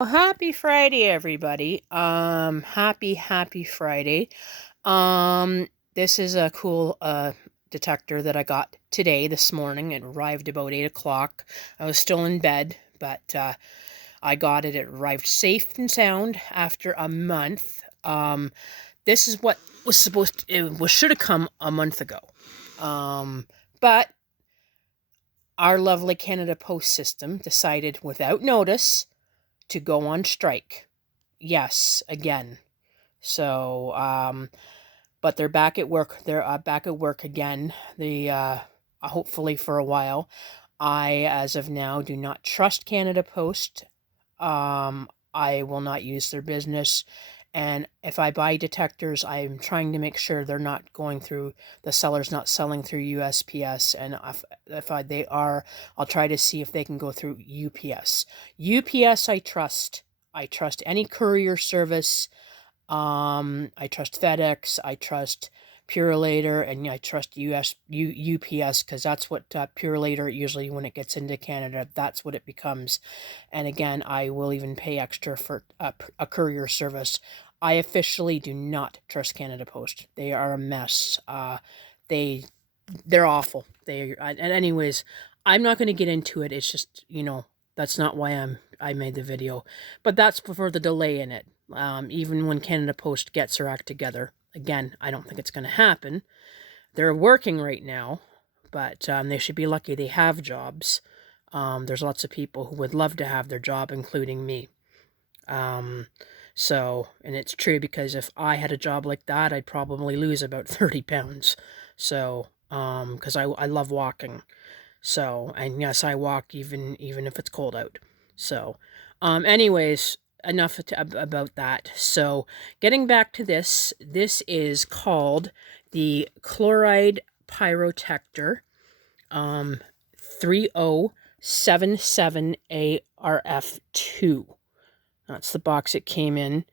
Well, happy Friday, everybody. Happy Friday. This is a cool detector that I got today, this morning. It arrived about 8 o'clock. I was still in bed, but I got it. It arrived safe and sound after a month. This is what was should have come a month ago. But our lovely Canada Post system decided without notice to go on strike. Yes, again. So, but they're back at work. They're back at work again. Hopefully for a while. I, as of now, do not trust Canada Post. I will not use their business. And if I buy detectors, I'm trying to make sure they're not going through, the seller's not selling through USPS. And if they are, I'll try to see if they can go through UPS. UPS, I trust. I trust any courier service. I trust Fedex. I trust Purolator, and I trust UPS, because that's what Purolator usually, when it gets into Canada, that's what it becomes. And again, I will even pay extra for a courier service. I officially do not trust Canada Post. They are a mess. They're awful. And anyways, I'm not going to get into it. It's just, that's not why I made the video, but that's for the delay in it. Even when Canada Post gets their act together, again, I don't think it's going to happen. They're working right now, but they should be lucky they have jobs. There's lots of people who would love to have their job, including me. So, and it's true, because if I had a job like that, I'd probably lose about 30 pounds. So, because I love walking. So, and yes, I walk even if it's cold out. So, anyways, enough about that. So, getting back to this is called the Chloride Pyrotector, 3077ARF2. That's the box it came in.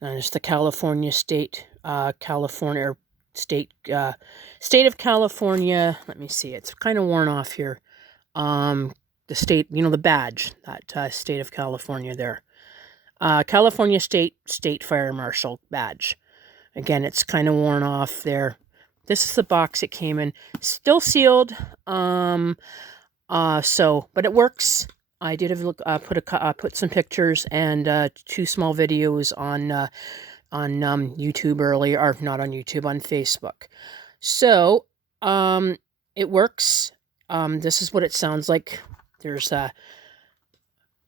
It's the California state of California. Let me see. It's kind of worn off here. The state, the badge, that state of California there. California State Fire Marshal badge. Again, it's kind of worn off there. This is the box it came in. Still sealed. But it works. I did have look, put some pictures and 2 small videos on YouTube earlier, or not on YouTube, on Facebook. So, it works. This is what it sounds like. There's the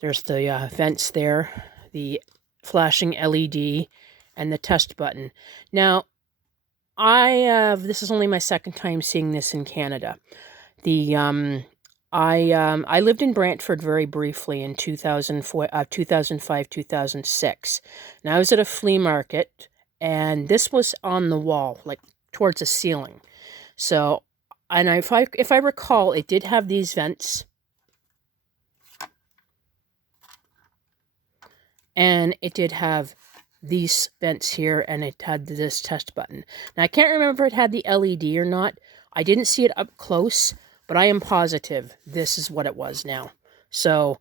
vents there, the flashing LED, and the test button. Now, this is only my second time seeing this in Canada. I lived in Brantford very briefly in 2005, 2006. And I was at a flea market, and this was on the wall, like towards the ceiling. So, and if I recall, it did have these vents. And it did have these vents here, and it had this test button. Now, I can't remember if it had the LED or not. I didn't see it up close, but I am positive this is what it was now. So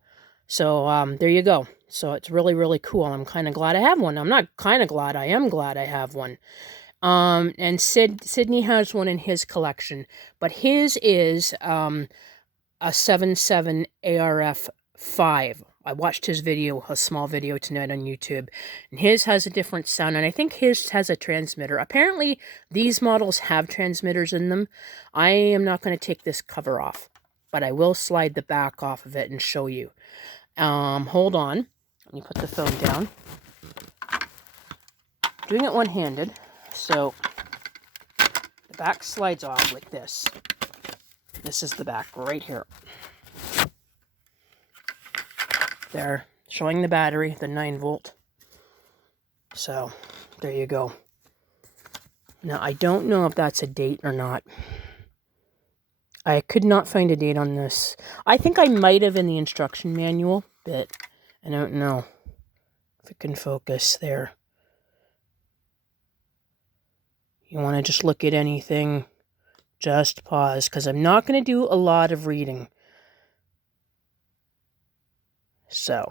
there you go. So it's really, really cool. I'm kind of glad I have one. I'm not kind of glad. I am glad I have one. And Sydney has one in his collection, but his is a 77 ARF 5. I watched his video, a small video tonight on YouTube, and his has a different sound, and I think his has a transmitter. Apparently, these models have transmitters in them. I am not going to take this cover off, but I will slide the back off of it and show you. Hold on. Let me put the phone down. Doing it one-handed, so the back slides off like this. This is the back right here. There, showing the battery, the 9-volt. So, there you go. Now, I don't know if that's a date or not. I could not find a date on this. I think I might have in the instruction manual, but I don't know if it can focus there. You want to just look at anything, just pause, because I'm not going to do a lot of reading. So,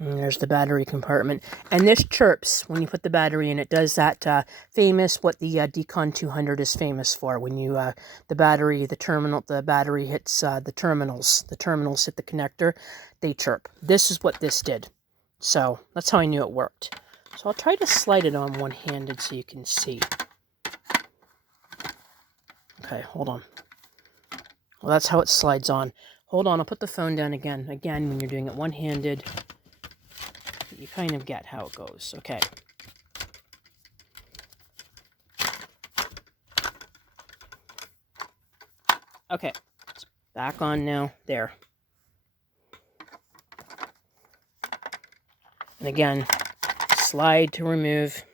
And there's the battery compartment. And this chirps when you put the battery in. It does that famous, what the Decon 200 is famous for. When you, the battery hits the terminals. The terminals hit the connector, they chirp. This is what this did. So that's how I knew it worked. So I'll try to slide it on one-handed so you can see. Okay, hold on. Well, that's how it slides on. Hold on, I'll put the phone down again. Again, when you're doing it one-handed, you kind of get how it goes. Okay. Okay, it's back on now. There. And again, slide to remove.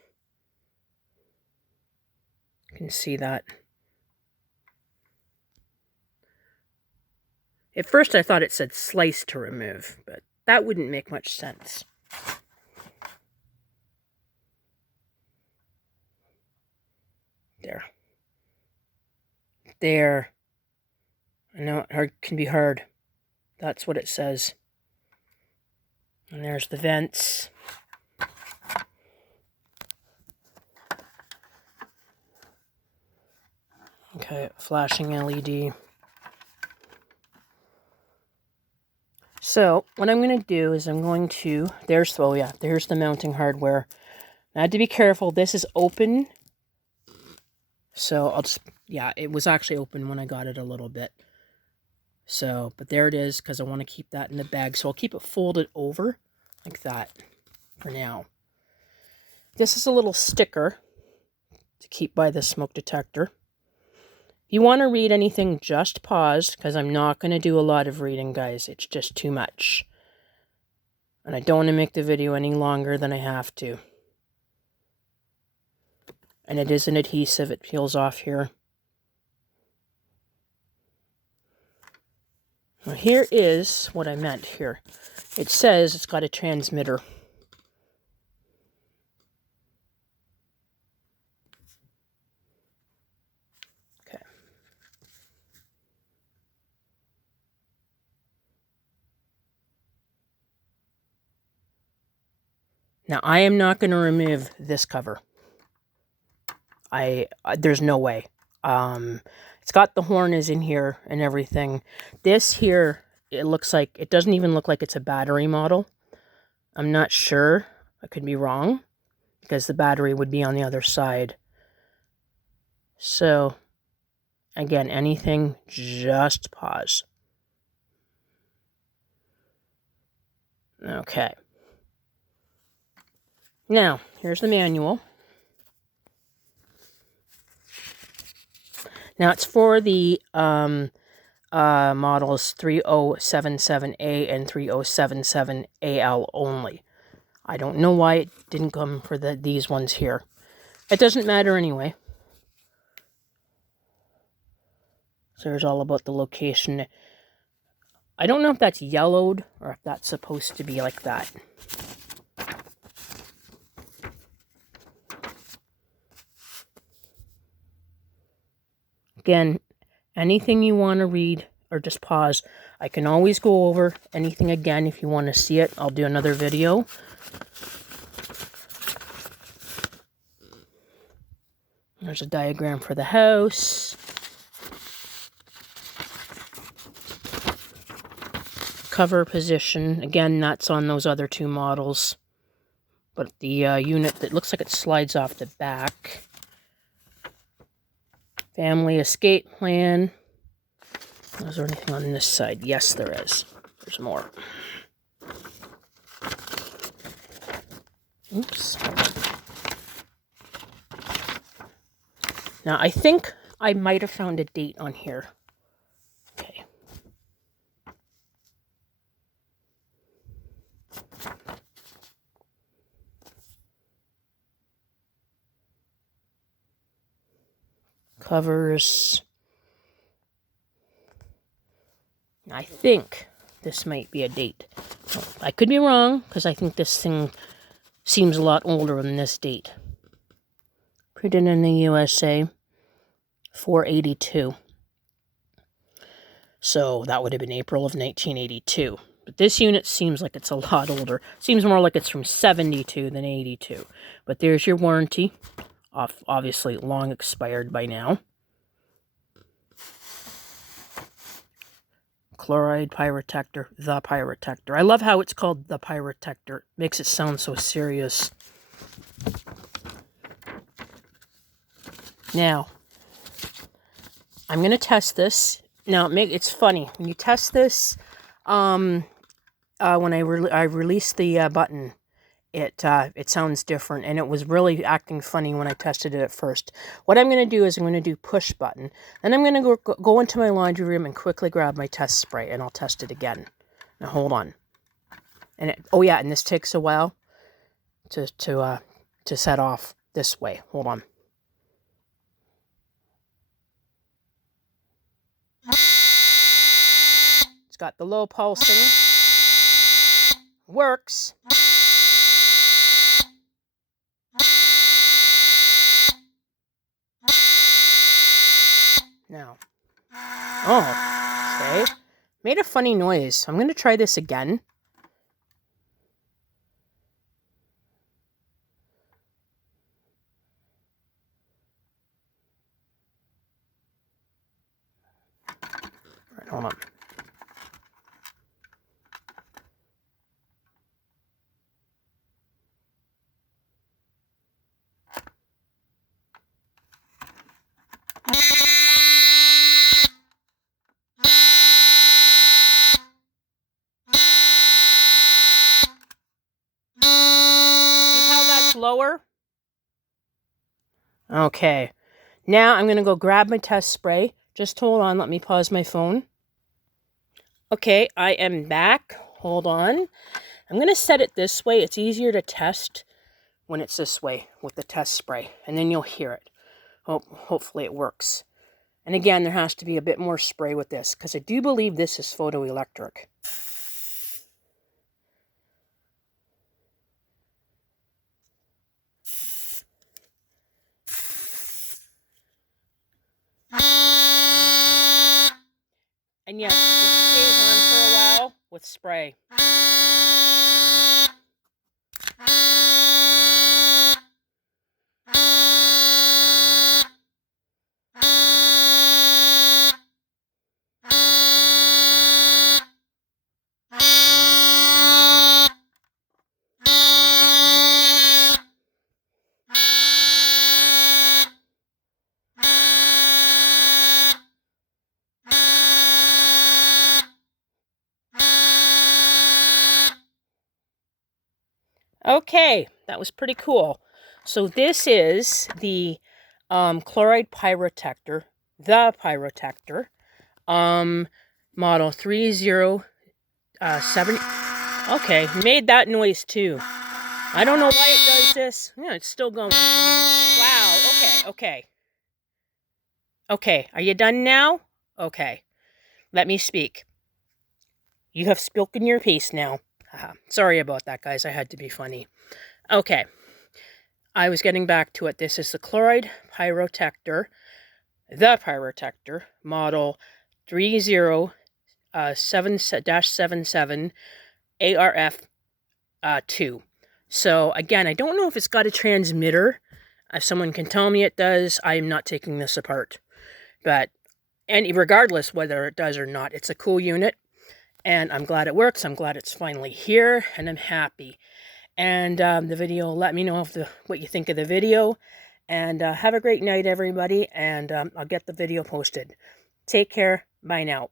You can see that. At first I thought it said slice to remove, but that wouldn't make much sense. There. There. I know it can be hard. That's what it says. And there's the vents. Okay, flashing LED. So, what I'm going to do is there's the mounting hardware. I had to be careful. This is open. So, it was actually open when I got it a little bit. So, but there it is, because I want to keep that in the bag. So, I'll keep it folded over like that for now. This is a little sticker to keep by the smoke detector. If you want to read anything, just pause, because I'm not going to do a lot of reading, guys. It's just too much. And I don't want to make the video any longer than I have to. And it is an adhesive. It peels off here. Now here is what I meant here. It says it's got a transmitter. Okay. Now I am not going to remove this cover. There's no way. It's got the horn is in here and everything. This here, it doesn't even look like it's a battery model. I'm not sure. I could be wrong, because the battery would be on the other side. So, again, anything, just pause. Okay. Now, here's the manual. Now, it's for the models 3077A and 3077AL only. I don't know why it didn't come for these ones here. It doesn't matter anyway. So there's all about the location. I don't know if that's yellowed or if that's supposed to be like that. Again, anything you want to read or just pause. I can always go over anything again if you want to see it. I'll do another video. There's a diagram for the house. Cover position. Again, that's on those other two models. But the unit that looks like it slides off the back. Family escape plan. Is there anything on this side? Yes, there is. There's more. Oops. Now, I think I might have found a date on here. Okay. Covers. I think this might be a date. I could be wrong, because I think this thing seems a lot older than this date. Printed in the USA, 482. So that would have been April of 1982. But this unit seems like it's a lot older. Seems more like it's from 72 than 82. But there's your warranty. Obviously long expired by now. Chloride Pyrotector, the Pyrotector. I love how it's called the Pyrotector. Makes it sound so serious. Now, I'm going to test this. Now, it's funny. When you test this, when I released the button, it sounds different, and it was really acting funny when I tested it at first. What I'm going to do is I'm going to do push button, and I'm going to go into my laundry room and quickly grab my test spray, and I'll test it again. Now, hold on. And oh yeah, and this takes a while to set off this way. Hold on. It's got the low pulsing. Works. Now. Oh, okay. Made a funny noise. I'm going to try this again. All right, hold on. Lower. Okay. Now I'm going to go grab my test spray. Just hold on. Let me pause my phone. Okay, I am back. Hold on. I'm going to set it this way. It's easier to test when it's this way with the test spray. And then you'll hear it. Hopefully it works. And again, there has to be a bit more spray with this, because I do believe this is photoelectric. And yes, it stays on for a while with spray. Okay, that was pretty cool. So this is the Chloride Pyrotector, the Pyrotector, model 307. Okay, made that noise too. I don't know why it does this. Yeah, it's still going. Wow, okay. Okay, are you done now? Okay, let me speak. You have spoken your piece now. Sorry about that, guys. I had to be funny. Okay. I was getting back to it. This is the Chloride Pyrotector, the Pyrotector, model 307-77 ARF2. So, again, I don't know if it's got a transmitter. If someone can tell me it does, I'm not taking this apart. But, and regardless whether it does or not, it's a cool unit. And I'm glad it works. I'm glad it's finally here, and I'm happy. And the video, let me know what you think of the video. And have a great night, everybody. And I'll get the video posted. Take care. Bye now.